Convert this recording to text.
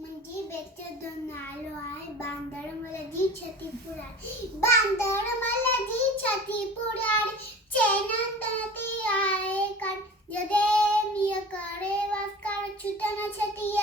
म्हणजे बेच्या दोन आलो आहे बांदर मला जी छती पुराड बांदर मला जी छती पुराड चैनंदती आए कर यदे मिय करे वास्कार छुटन छती